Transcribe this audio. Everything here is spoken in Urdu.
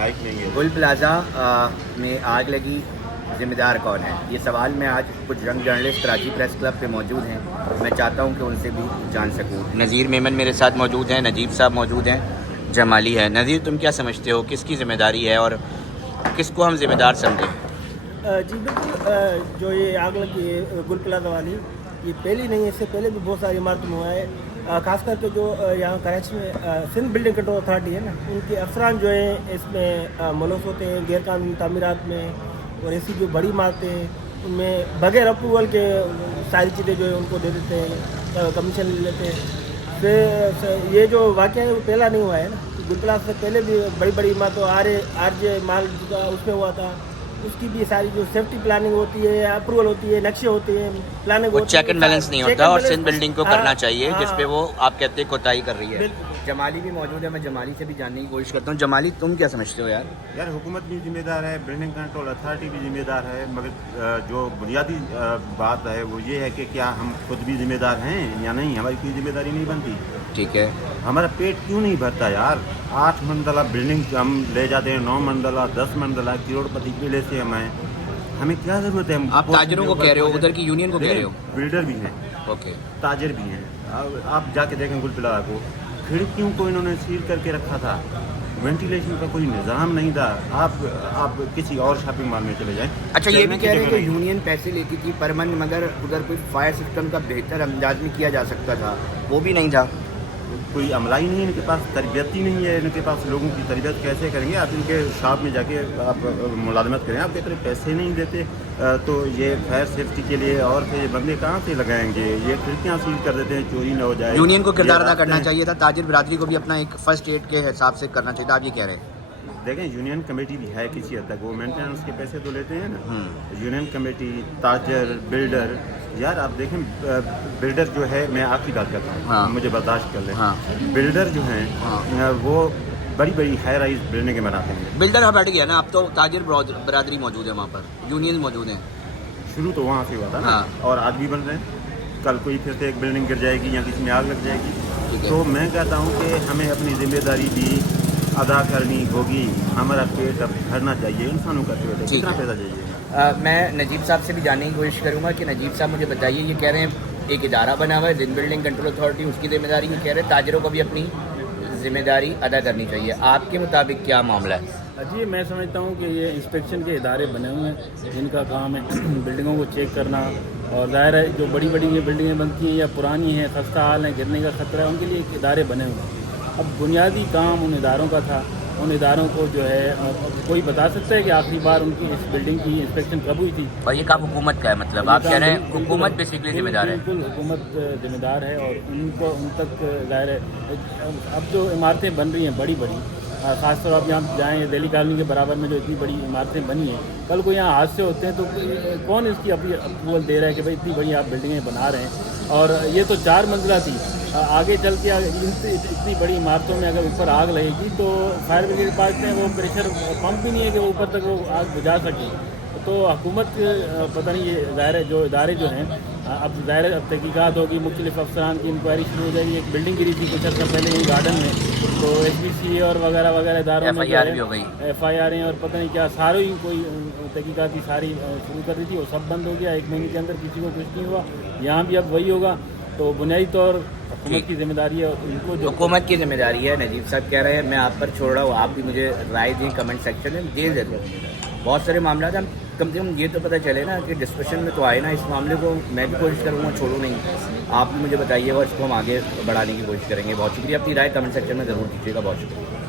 ہائک لیں گے. گل پلازا میں آگ لگی، ذمہ دار کون ہے؟ یہ سوال میں آج کچھ young journalist Karachi press club پہ موجود ہیں، میں چاہتا ہوں کہ ان سے بھی جان سکوں. نذیر میمن میرے ساتھ موجود ہیں، نجیب صاحب موجود ہیں، جمالی ہے. نذیر، تم کیا سمجھتے ہو کس کی ذمہ داری ہے اور کس کو ہم ذمہ دار سمجھیں؟ جی بالکل، جو یہ آگ لگی ہے گل پلازا والی، یہ پہلی نہیں ہے، اس سے پہلے بھی بہت ساری عمارتوں میں ہوا ہے. خاص کر کے جو یہاں کراچی میں سندھ بلڈنگ کنٹرول اتھارٹی ہے نا، ان کے افسران جو ہیں اس میں ملوث ہوتے ہیں غیر قانونی تعمیرات میں، اور ایسی جو بڑی عمارتیں ہیں ان میں بغیر اپروول کے ساری چیزیں جو ہے ان کو دے دیتے ہیں، کمیشن لے لیتے ہیں. پھر یہ جو واقعہ ہے وہ پہلا نہیں ہوا ہے نا، گل پلازا سے پہلے بھی بڑی بڑی عمارتوں آر جے مال اس میں ہوا تھا، اس کی بھی ساری جو سیفٹی پلاننگ ہوتی ہے، اپروول ہوتی ہے، نقشے ہوتے ہیں، پلاننگ وہ ہوتی ہے، چیک اینڈ بیلنس نہیں ہوتا اور سندھ بلڈنگ کو کرنا چاہیے جس پہ ہاں، وہ آپ کہتے ہیں کوتاہی کر رہی ہے. بالکل. جمالی بھی موجود ہے، میں جمالی سے بھی جاننے کی کوشش کرتا ہوں. جمالی، تم کیا سمجھتے ہو یار؟ یار حکومت بھی ذمہ دار ہے، بلڈنگ کنٹرول اتھارٹی بھی ذمہ دار ہے، مگر جو بنیادی بات ہے وہ یہ ہے کہ کیا ہم خود بھی ذمہ دار ہیں یا نہیں؟ ہماری کوئی ذمہ داری نہیں بنتی. ٹھیک ہے، ہمارا پیٹ کیوں نہیں بھرتا یار؟ 8 منزلہ بلڈنگ ہم لے جاتے ہیں، 9 منزلہ 10 منزلہ، کروڑ پتی کے لے سے ہمیں کیا ضرورت ہے؟ آپ تاجروں کو کہہ رہے ہو، ادھر کی یونین کو کہہ رہے ہو؟ بلڈر بھی ہیں، اوکے. تاجر بھی ہیں. آپ جا کے دیکھیں گل پلازا کو، کھڑکیوں کو انہوں نے سیل کر کے رکھا تھا، وینٹیلیشن کا کوئی نظام نہیں تھا. آپ کسی اور شاپنگ مال میں چلے جائیں. اچھا، یہ بھی کہہ رہے ہیں کہ یونین پیسے لیتی تھی پر منتھ، مگر ادھر کوئی فائر سسٹم کا بہتر انداز میں کیا جا سکتا تھا، وہ بھی نہیں تھا. کوئی عملہ ہی نہیں ہے ان کے پاس، تربیت ہی نہیں ہے ان کے پاس. لوگوں کی تربیت کیسے کریں گے؟ آپ ان کے شاپ میں جا کے آپ ملازمت کریں، آپ کے طرف پیسے نہیں دیتے تو یہ فائر سیفٹی کے لیے اور یہ بندے کہاں سے لگائیں گے؟ یہ کھڑکیاں سیل کر دیتے ہیں، چوری نہ ہو جائے. یونین کو کردار ادا کرنا چاہیے تھا، تاجر برادری کو بھی اپنا ایک فرسٹ ایڈ کے حساب سے کرنا چاہیے تھا. آپ یہ کہہ رہے ہیں؟ دیکھیں یونین کمیٹی بھی ہے کسی حد تک، وہ مینٹیننس کے پیسے تو لیتے ہیں نا. یونین کمیٹی، تاجر، بلڈر، یار آپ دیکھیں بلڈر جو ہے، میں آخری بات کرتا ہوں، مجھے برداشت کر لیں. بلڈر جو ہیں وہ بڑی بڑی ہائی رائز بلڈنگیں بناتے ہیں. بلڈر ہاں بیٹھ گیا نا، اب تو تاجر برادری موجود ہے وہاں پر، یونین موجود ہیں. شروع تو وہاں سے ہوا تھا نا، اور آج بھی بن رہے ہیں. کل کوئی پھر سے ایک بلڈنگ گر جائے گی یا کسی میں آگ لگ جائے گی. تو میں کہتا ہوں کہ ہمیں اپنی ذمہ داری بھی ادا کرنی ہوگی. ہمارا پیٹ اب بھرنا چاہیے، انسانوں کا پیٹ ہے، کتنا پیسہ چاہیے. میں نجیب صاحب سے بھی جاننے کی کوشش کروں گا کہ نجیب صاحب مجھے بتائیے، یہ کہہ رہے ہیں ایک ادارہ بنا ہوا ہے سندھ بلڈنگ کنٹرول اتھارٹی، اس کی ذمہ داری، یہ کہہ رہے ہیں تاجروں کو بھی اپنی ذمہ داری ادا کرنی چاہیے. آپ کے مطابق کیا معاملہ ہے؟ جی میں سمجھتا ہوں کہ یہ انسپیکشن کے ادارے بنے ہوئے ہیں جن کا کام ہے بلڈنگوں کو چیک کرنا، اور ظاہر ہے جو بڑی بڑی یہ بلڈنگیں بنتی ہیں یا پرانی ہیں، خستہ حال ہیں، گرنے کا خطرہ ہے، ان کے لیے ایک ادارے بنے ہوئے ہیں. اب بنیادی کام ان اداروں کا تھا. ان اداروں کو جو ہے کوئی بتا سکتا ہے کہ آخری بار ان کی اس بلڈنگ کی انسپیکشن کب ہوئی تھی؟ اور یہ کام حکومت کا ہے، مطلب آپ کہہ رہے ہیں حکومت بیسیکلی ذمہ دار ہے؟ بالکل حکومت ذمہ دار ہے، اور ان تک ظاہر ہے اب جو عمارتیں بن رہی ہیں بڑی بڑی، خاص طور آپ یہاں جائیں دہلی کالونی کے برابر میں جو اتنی بڑی عمارتیں بنی ہیں، کل کو یہاں حادثے ہوتے ہیں تو کون اس کی اپروول دے رہا ہے کہ بھائی اتنی بڑی آپ بلڈنگیں بنا رہے ہیں؟ اور یہ تو 4 منزلہ تھی، آگے چل کے اتنی بڑی عمارتوں میں اگر اوپر آگ لگے گی تو فائر بریگیڈ کے پاس میں وہ پریشر پمپ بھی نہیں ہے کہ وہ اوپر تک وہ آگ بجھا سکے. تو حکومت پتہ نہیں، یہ ظاہر ہے جو ادارے جو ہیں اب ظاہر ہے اب تحقیقات ہوگی، مختلف افسران کی انکوائری شروع ہو جائے گی. ایک بلڈنگ گری تھی کچھ عرصہ پہلے یہی گارڈن میں، تو ایس بی سی اور وغیرہ وغیرہ اداروں میں ایف آئی آر ہیں اور پتہ نہیں کیا سارے ہی کوئی تحقیقات کی ساری شروع کر دی تھی، وہ سب بند ہو گیا. 1 مہینے کے اندر کسی کو کچھ نہیں ہوا. یہاں بھی اب وہی ہوگا. تو بنیادی طور حکومت کی ذمہ داری ہے، اور ان کو جو حکومت کی ذمہ داری ہے. نجیب صاحب کہہ رہے ہیں، میں آپ پر چھوڑ رہا ہوں، آپ بھی مجھے رائے دیں کمنٹ سیکشن میں. دیں ضرور، بہت سارے معاملات ہیں، کم سے کم یہ تو پتہ چلے نا کہ ڈسکشن میں تو آئے نا. اس معاملے کو میں بھی کوشش کروں گا، چھوڑوں نہیں. آپ بھی مجھے بتائیے اور اس کو ہم آگے بڑھانے کی کوشش کریں گے. بہت شکریہ. اپنی رائے کمنٹ سیکشن میں ضرور دیجیے گا. بہت شکریہ.